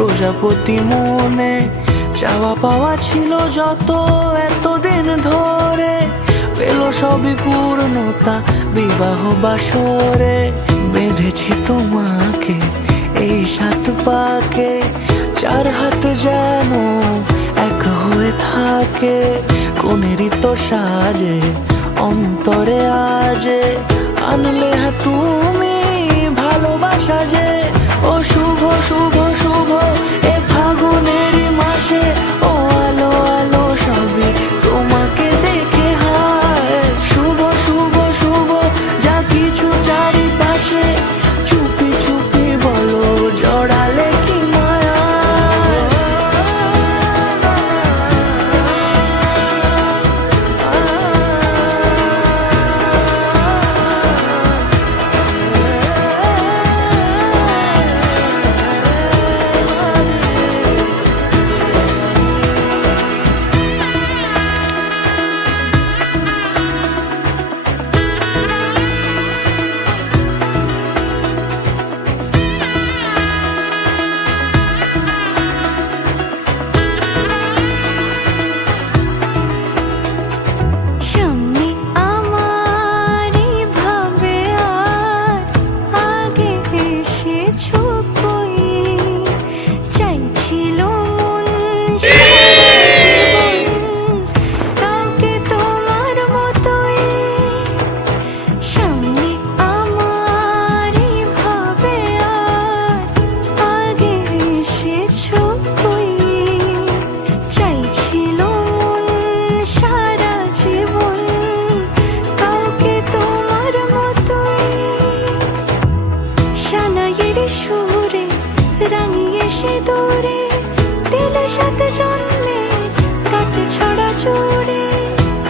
প্রজাপতি মনে চাওয়া পাওয়া ছিল যত এতদিন ধরে, পেল সবই পূর্ণতা বিবাহ বাসরে। বেঁধেছি তোমাকে এই 7 পাকে, 4 হাত যেন এক হয়ে থাকে। কোনেরই তো সাজে অন্তরে আজে, আনলে হ্যাঁ তুমি ভালোবাসা যে। ও শুভ শুভ শুভ এ ফাগুনেরই মাসে, ও আলো আলো সবই তোমাকে দেখে হায়। শুভ শুভ শুভ যা কিছু চারিপাশে, চুপি চুপি বলো জড়ালে কি মায়া।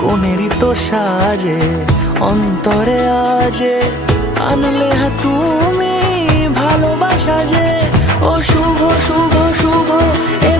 কোনেরই তো সাজে অন্তরে আজে, আনলে হ্যাঁ তুমি ভালোবাসা যে। ও শুভ শুভ শুভ এ